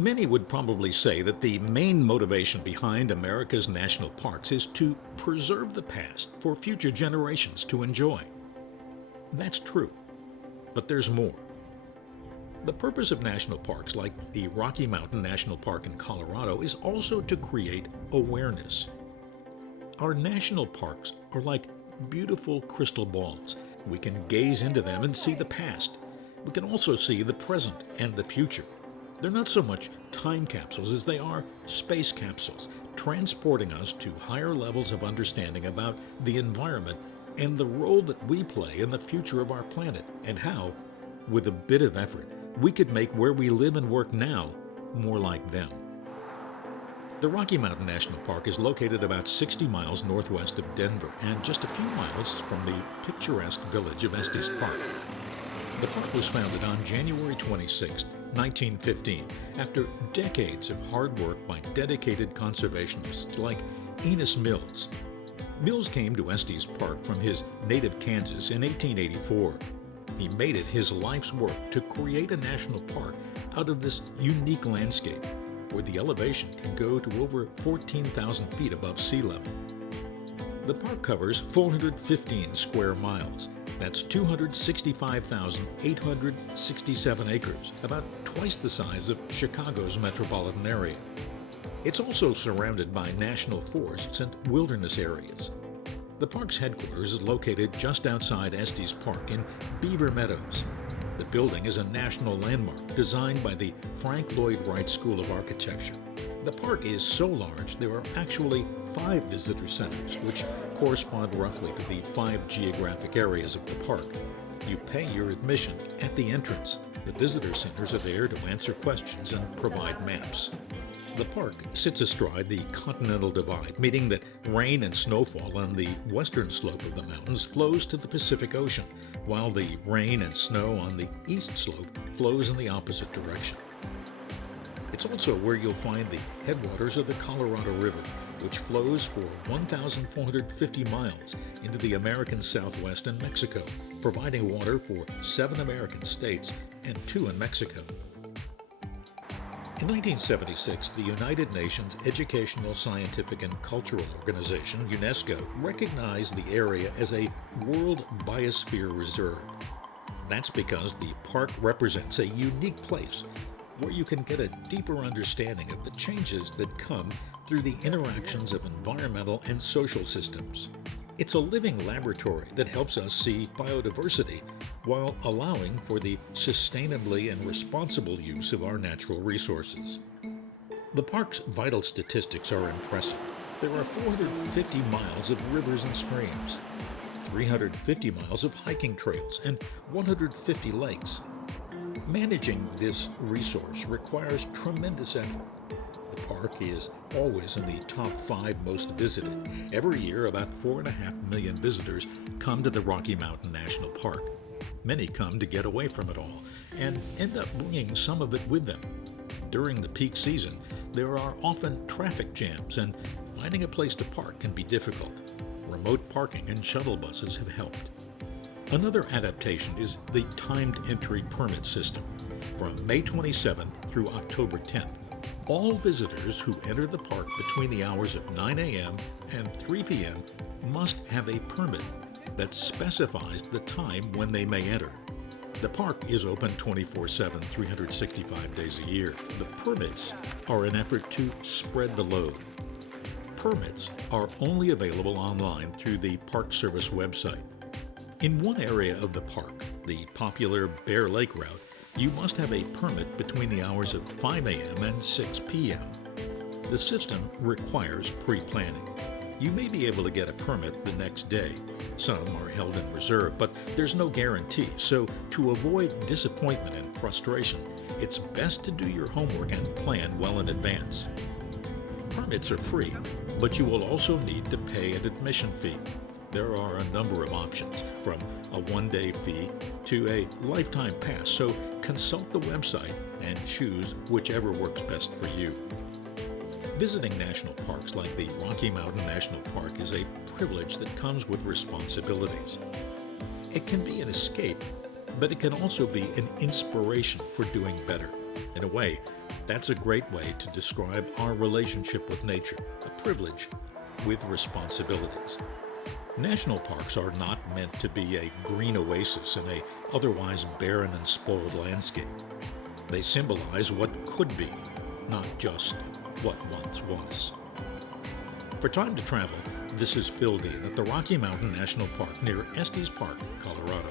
Many would probably say that the main motivation behind America's national parks is to preserve the past for future generations to enjoy. That's true, but there's more. The purpose of national parks like the Rocky Mountain National Park in Colorado is also to create awareness. Our national parks are like beautiful crystal balls. We can gaze into them and see the past. We can also see the present and the future. They're not so much time capsules as they are space capsules, transporting us to higher levels of understanding about the environment and the role that we play in the future of our planet, and how, with a bit of effort, we could make where we live and work now more like them. The Rocky Mountain National Park is located about 60 miles northwest of Denver and just a few miles from the picturesque village of Estes Park. The park was founded on January 26, 1915, after decades of hard work by dedicated conservationists like Enos Mills. Mills came to Estes Park from his native Kansas in 1884. He made it his life's work to create a national park out of this unique landscape, where the elevation can go to over 14,000 feet above sea level. The park covers 415 square miles. That's 265,867 acres, about twice the size of Chicago's metropolitan area. It's also surrounded by national forests and wilderness areas. The park's headquarters is located just outside Estes Park in Beaver Meadows. The building is a national landmark designed by the Frank Lloyd Wright School of Architecture. The park is so large there are actually 5 visitor centers, which correspond roughly to the 5 geographic areas of the park. You pay your admission at the entrance. The visitor centers are there to answer questions and provide maps. The park sits astride the Continental Divide, meaning that rain and snowfall on the western slope of the mountains flows to the Pacific Ocean, while the rain and snow on the east slope flows in the opposite direction. It's also where you'll find the headwaters of the Colorado River, which flows for 1,450 miles into the American Southwest and Mexico, providing water for 7 American states and 2 in Mexico. In 1976, the United Nations Educational, Scientific, and Cultural Organization, UNESCO, recognized the area as a World Biosphere Reserve. That's because the park represents a unique place where you can get a deeper understanding of the changes that come through the interactions of environmental and social systems. It's a living laboratory that helps us see biodiversity while allowing for the sustainably and responsible use of our natural resources. The park's vital statistics are impressive. There are 450 miles of rivers and streams, 350 miles of hiking trails, and 150 lakes. Managing this resource requires tremendous effort. The park is always in the top 5 most visited. Every year, about 4.5 million visitors come to the Rocky Mountain National Park. Many come to get away from it all and end up bringing some of it with them. During the peak season, there are often traffic jams, and finding a place to park can be difficult. Remote parking and shuttle buses have helped. Another adaptation is the timed entry permit system. From May 27th through October 10th, all visitors who enter the park between the hours of 9 a.m. and 3 p.m. must have a permit that specifies the time when they may enter. The park is open 24/7, 365 days a year. The permits are an effort to spread the load. Permits are only available online through the Park Service website. In one area of the park, the popular Bear Lake route, you must have a permit between the hours of 5 a.m. and 6 p.m. The system requires pre-planning. You may be able to get a permit the next day. Some are held in reserve, but there's no guarantee, so to avoid disappointment and frustration, it's best to do your homework and plan well in advance. Permits are free, but you will also need to pay an admission fee. There are a number of options, from a one-day fee to a lifetime pass, so consult the website and choose whichever works best for you. Visiting national parks like the Rocky Mountain National Park is a privilege that comes with responsibilities. It can be an escape, but it can also be an inspiration for doing better. In a way, That's a great way to describe our relationship with nature, a privilege with responsibilities. National parks are not meant to be a green oasis in a otherwise barren and spoiled landscape. They symbolize what could be, not just what once was. For Time to Travel, this is Phil Dean at the Rocky Mountain National Park near Estes Park, Colorado.